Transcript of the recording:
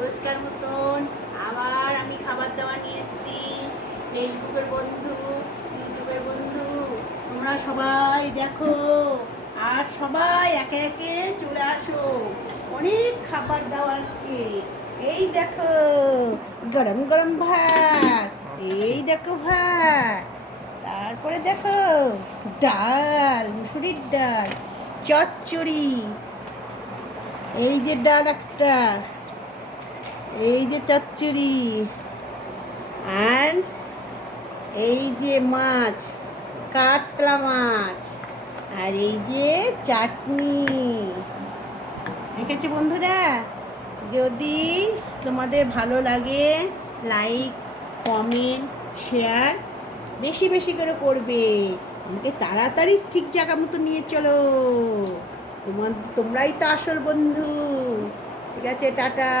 রোজকার মতন আবার আমি খাবার দাবার নিয়ে এসেছি। ফেসবুকের বন্ধু, ইউটিউবের বন্ধু, তোমরা সবাই দেখো আর সবাই একে একে চলে আসো। অনেক খাবার দাবার আজকে। এই দেখো গরম গরম ভাত, এই দেখো ভাত, তারপরে দেখো ডাল, মুসুরির ডাল, চচ্চড়ি, এই যে ডাল একটা, এই যে চচ্চড়ি, আর এই যে মাছ, কাতলা মাছ, আর এই যে চাটনি। দেখেছো বন্ধুরা? যদি তোমাদের ভালো লাগে, লাইক, কমেন্ট, শেয়ার বেশি বেশি করে করবে। আমাকে তাড়াতাড়ি ঠিক জায়গা মতো নিয়ে চলো। তোমরাই তো আসল বন্ধু। ঠিক আছে, টাটা।